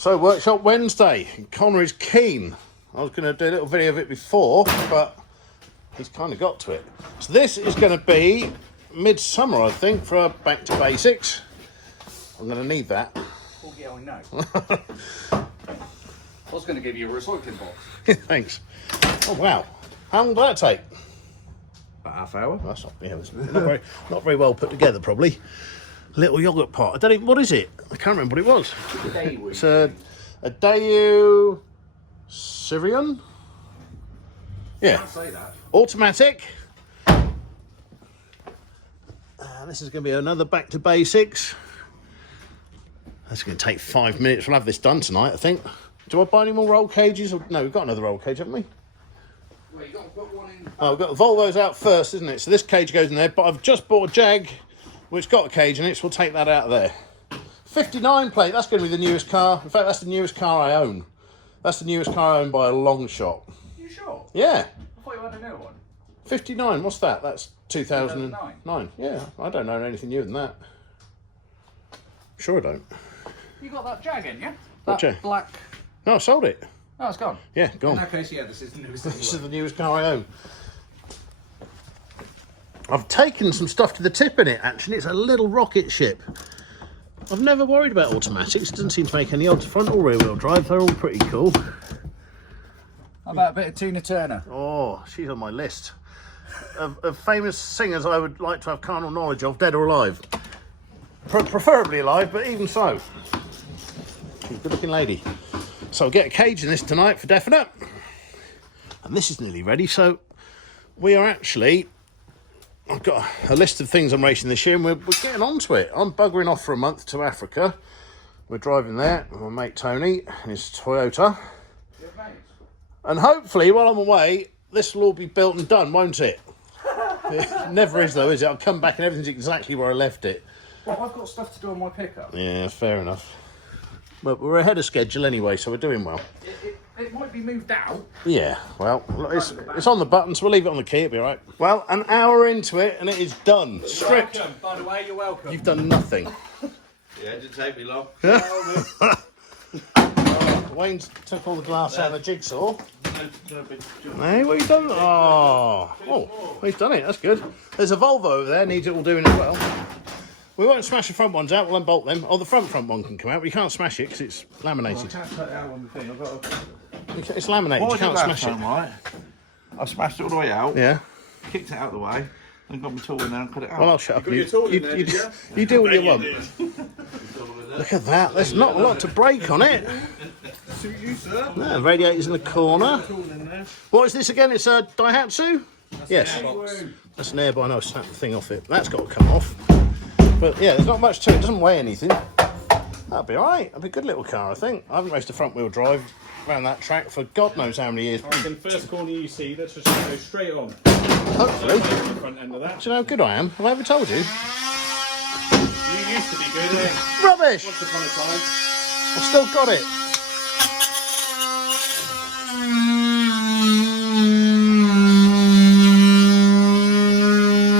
So, Workshop Wednesday. Connor is keen. I was going to do a little video of it before, but he's kind of got to it. So this is going to be midsummer, I think, for a back to basics. I'm going to need that. Oh, yeah, I know. I was going to give you a recycling box. Thanks. Oh, wow. How long did that take? About half hour. That's not, yeah, it's not very well put together, probably. Little yoghurt pot. I don't even, what is it? I can't remember what it was. It's a Daihatsu Syrian. Yeah. Can't say that. Automatic. This is going to be another back to basics. That's going to take 5 minutes. We'll have this done tonight, I think. Do I buy any more roll cages? No, we've got another roll cage, haven't we? Well, you got to put one in. Oh, we've got the Volvo's out first, isn't it? So this cage goes in there, but I've just bought a Jag, which got a cage in it, so we'll take that out of there. 59 plate, that's going to be the newest car. In fact, that's the newest car I own. That's the newest car I own by a long shot. You sure? Yeah. I thought you had a new one. 59, what's that? That's 2009. Yeah, I don't know anything newer than that. Sure I don't. You got that Jag in, yeah? What That Jag? black. No, I sold it. Oh, it's gone. Yeah, In gone. that case, yeah, this is the newest. This is the newest car I own. I've taken some stuff to the tip in it, actually. It's a little rocket ship. I've never worried about automatics. It doesn't seem to make any odds. Front or rear wheel drive, they're all pretty cool. How about a bit of Tina Turner? Oh, she's on my list. Of famous singers I would like to have carnal knowledge of, dead or alive. Preferably alive, but even so. She's a good looking lady. So I'll get a cage in this tonight for definite. And this is nearly ready, so we are actually... I've got a list of things I'm racing this year, and we're getting onto it. I'm buggering off for a month to Africa. We're driving there with my mate Tony and his Toyota. And hopefully, while I'm away, this will all be built and done, won't it? It never is, though, is it? I'll come back and everything's exactly where I left it. Well, I've got stuff to do on my pickup. Yeah, fair enough. But we're ahead of schedule anyway, so we're doing well. It might be moved out. Yeah, well, it's on the button, so we'll leave it on the key, it'll be all right. Well, an hour into it, and it is done. Stripped. Welcome. By the way, you're welcome. You've done nothing. Yeah, it didn't take me long. Wayne's took all the glass out of the jigsaw. Hey, what have you done? Oh, he's done it, that's good. There's a Volvo over there, needs it all doing as well. We won't smash the front ones out, we'll unbolt them. Oh, the front one can come out, but you can't smash it because it's laminated. I can't cut it out on the thing. I've got to... It's laminated, you can't smash it. Right? I smashed it all the way out, Yeah. kicked it out of the way, and got my tool in there and cut it out. Well, I'll shut up. You do what you want. Look at that, there's not a lot to break on it. Suit you, sir. No, radiator's in the corner. What is this again? It's a Daihatsu? Yes. That's an airboy. No, snap the thing off it. That's got to come off. But yeah, there's not much to it. It doesn't weigh anything. That'll be all right. That'll be a good little car, I think. I haven't raced a front wheel drive around that track for God knows how many years. I reckon first corner you see, let's just go straight on. Hopefully. The front end of that. Do you know how good I am? Have I ever told you? You used to be good, eh? Rubbish! Once upon a time. I've still got it.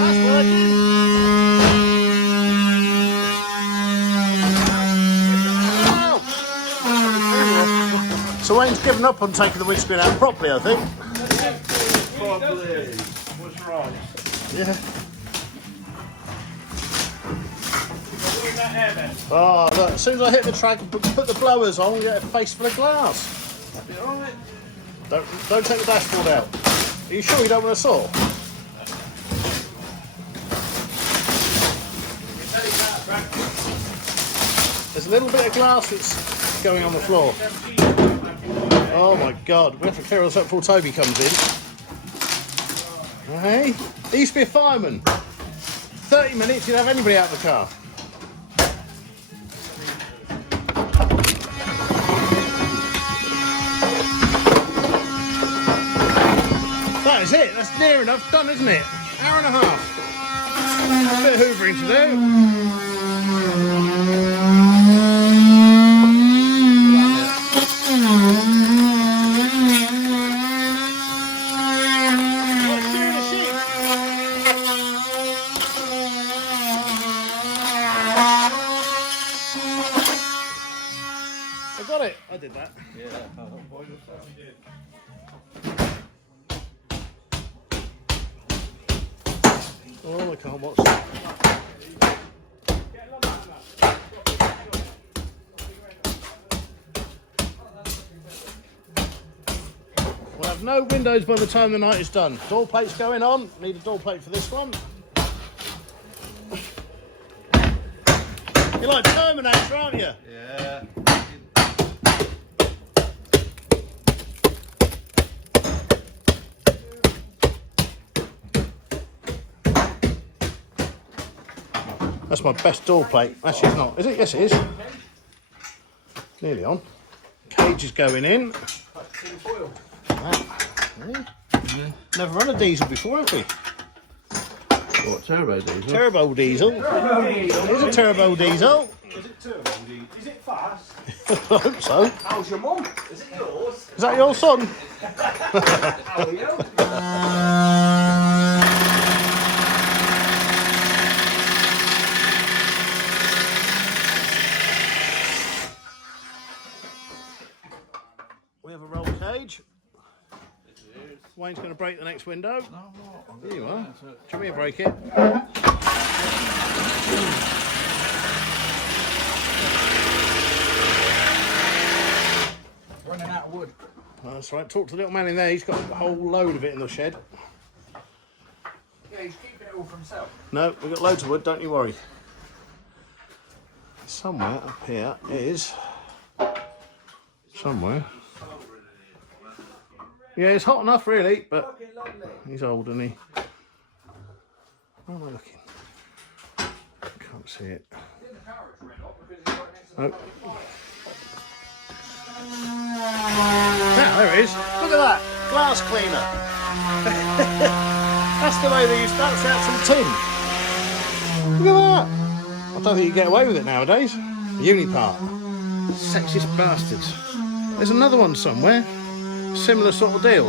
That's working. So Wayne's given up on taking the windscreen out properly, I think. Probably. What's right? Yeah. Doing that air then. Oh, look, as soon as I hit the track and put the blowers on, we get a face full of glass. That'd be alright. Don't take the dashboard out. Are you sure you don't want a saw? There's a little bit of glass that's going on the floor. Oh my God, we have to clear this up before Toby comes in. Hey, he used to be a fireman. 30 minutes, you'd have anybody out of the car. That is it, that's near enough done, isn't it? Hour and a half. A bit of hoovering to do. I got it. I did that. Oh, I can't watch that. We'll have no windows by the time the night is done. Door plate's going on. Need a door plate for this one. You're like Terminator, aren't you? Yeah. That's my best door plate. Actually, it's not. Is it? Yes, it is. Nearly on. Cage is going in. Never run a diesel before, have we? What, turbo diesel? Turbo diesel. It is a turbo diesel. Is it turbo? Is it fast? I hope so. How's your mum? Is it yours? Is that your son? How are you? We have a roll cage. Wayne's going to break the next window. No, I'm not. Here you are. Do you want me to break it? Running out of wood. Oh, that's right. Talk to the little man in there. He's got a whole load of it in the shed. Yeah, he's keeping it all for himself. No, we've got loads of wood. Don't you worry. Somewhere up here is... Somewhere. Yeah, it's hot enough, really, but he's old, isn't he? Where am I looking? Can't see it. Nope. Ah, there it is. Look at that. Glass cleaner. That's the way they used to. That's some tin. Look at that. I don't think you get away with it nowadays. Unipart. Sexist bastards. There's another one somewhere. Similar sort of deal.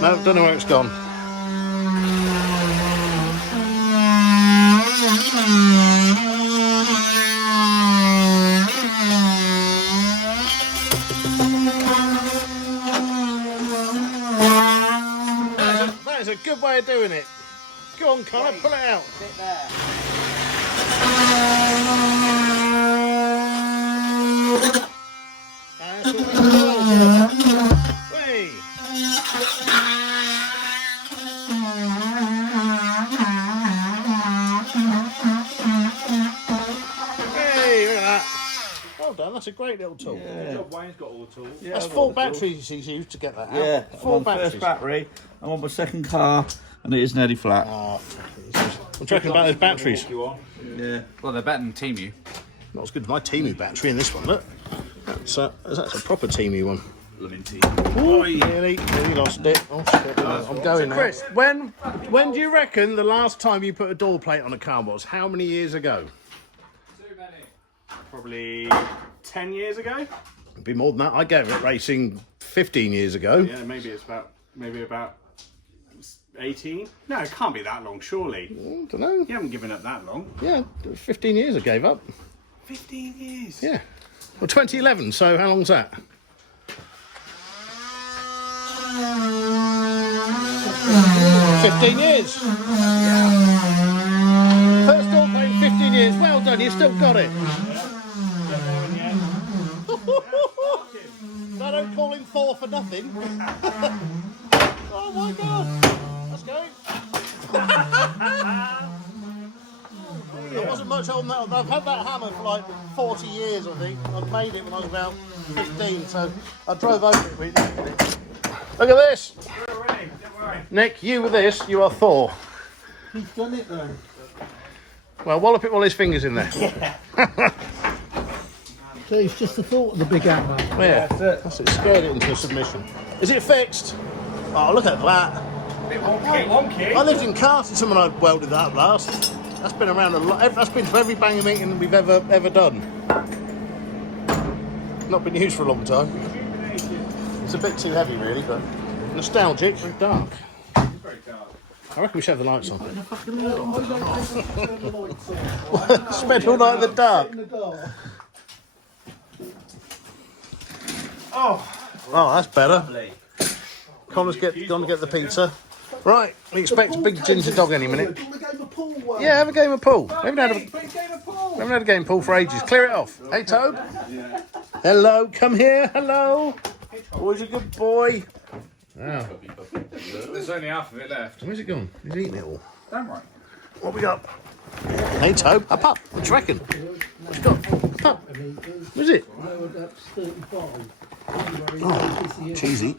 No, don't know where it's gone. That is a good way of doing it. Go on, Connor, pull it out. Sit there. Hey. Hey, look at that. Well done, that's a great little tool. Yeah. Wayne's got all the tools. Yeah, That's I've got 4 the tool. batteries he's used to get that out. Yeah, 4 I'm on batteries. first battery. I'm on my second car, and it is nearly flat. Oh, I'm talking about those batteries. You are. Yeah. Well, they're better than Teemu. Not as good as my Teemu battery in this one, look. That's a proper Teemu one. Blooming tea. Oh, nearly lost it. Oh shit! I'm going now. Chris, when do you reckon the last time you put a door plate on a car was? How many years ago? Too many. Probably 10 years ago. It'd be more than that. I gave it racing 15 years ago. Yeah, maybe about 18. No, it can't be that long, surely. I don't know. You haven't given up that long. Yeah, 15 years I gave up. 15 years. Yeah. Well, 2011. So how long's that? 15 years. First door plate in 15 years. Well done. You still got it. I don't call him Thor for nothing. Oh my God. Let's go. I wasn't much on that. I've had that hammer for like 40 years, I think. I made it when I was about 15, so I drove over it with it. Look at this. We're ready, don't worry. Nick, you with this, you are Thor. He's done it though. Well, wallop it while his finger's in there. So it's just the thought of the big hammer. Yeah, that's it. Scared it into a submission. Is it fixed? Oh, look at that. Bit wonky. I lived in Carterton when I welded that up last. That's been around a lot. That's been to every banger meeting we've ever done. Not been used for a long time. It's a bit too heavy, really, but nostalgic. Very dark. Very dark. I reckon we should have the lights on. I don't think we should turn the lights on. Spend all night in the dark. In the dark. Oh, that's better. Connor's gone to get the pizza. Right, we expect a big ginger dog any minute. Do you want a game of pool? Yeah, have a game of pool. We haven't Game of pool. had a game of pool for ages. Clear it off. Hey, Toad. Hello, come here. Hello. Always a good boy. Wow. There's only half of it left. Where's it gone? He's eating it all. Don't worry. What we got? Hey, Toad. A pup. What do you reckon? What's it got? Pup. What is it? No, that's 35. Cheesy.